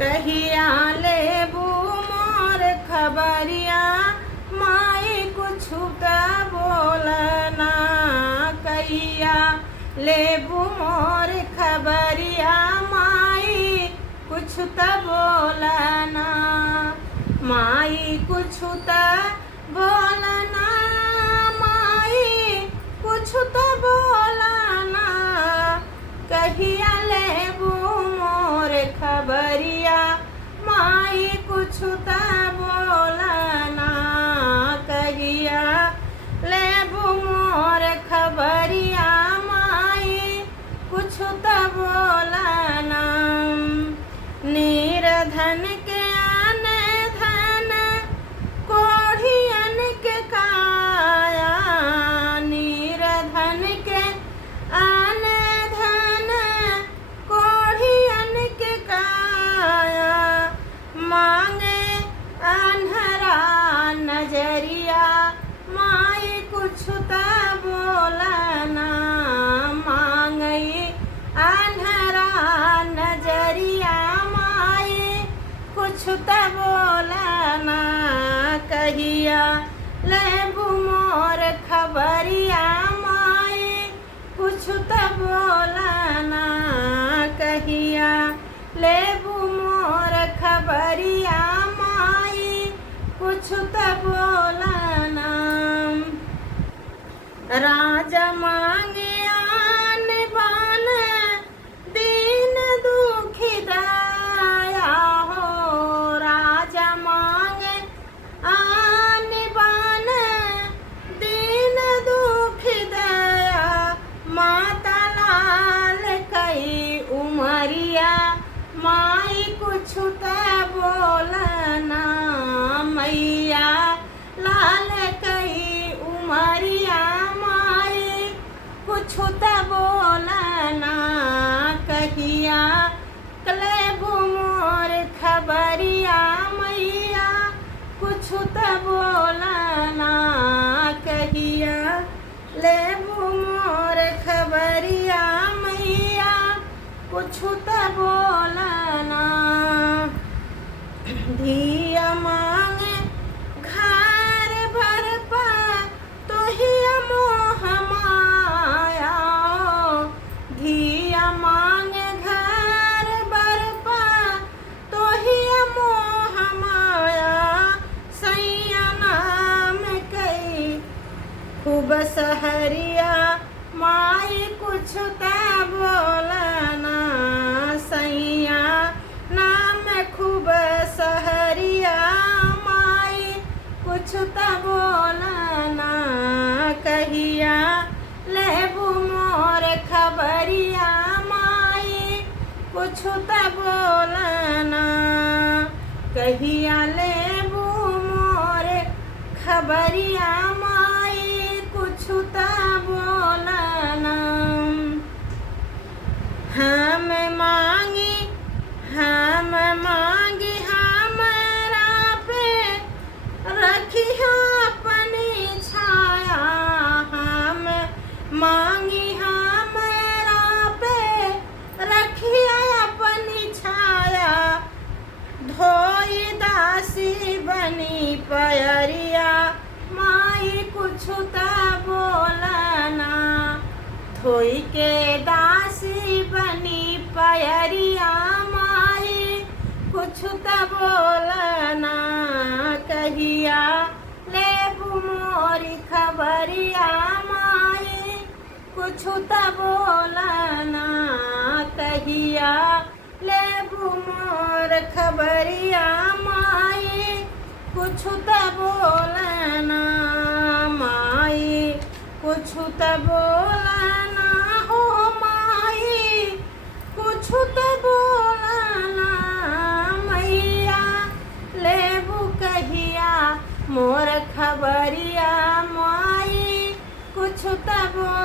कहिया लेबू मोर खबरिया माई कुछु त बोलना। कहिया लेबू मोर खबरिया माई कुछु त बोलना। माई कुछु त बोलना, माई कुछु त बोलना। कहिया लेबू मोर खबरिया माई कुछु त बोलना। कहिया लेबू मोर खबरिया माई कुछु त बोलना। निर्धन के आन धन कोढ़ियन के काया। निर्धन के आन धन कोढ़ियन के काया। मांगे अन्हरा नजरिया माई कुछु त बोलना। मांगई अन्हरा नजरिया माई कुछु त बोलना। कहिया लेबू मोर खबरिया माई कुछु त बोलना। कहिया लेबू मोर खबरिया माई कुछु त बोलना। राजा मांगे आन बान दीन दुखी दया हो। राजा मांगे आन बान दीन दुखी दया। माता लाल कई उमरिया माई कुछु त बोलना। मैया लाल कई उमरिया माई कुछु त बोलना। कहिया लेबू मोर खबरिया मैया कुछु त बोलना। कहिया लेबू मोर खबरिया मैया कुछु त बोलना। धिया मांगे घर भर पा तोहिया मोह माया। धिया मांगे घर भर पा तोहिया मोह माया। सैया नाम कई खूब सहरिया माई कुछु त बोलना। सैया नाम खूब सहरिया माई कुछु त बोलना। कहिया लेबू मोर खबरिया माई कुछु त बोलना। कहिया लेबू मोर खबरिया माई कुछु त बोलना। हम मांगी हमरा पे रखिया अपनी छाया। हम मांगी हमरा पे रखिया अपनी छाया। धोई दासी बनी पयरिया माई कुछु त बोलना। धोई के दासी बनी पयरिया माई कुछु त बोलना। कहिया लेबू मोरी खबरिया माई कुछु त बोलना। कहिया लेबू मोर खबरिया माई कुछु त बोलना। माई कुछु त बोलना हो माई कुछु त बोलना। मैया लेबू कहिया मोर खबरिया माई कुछु त बोलना।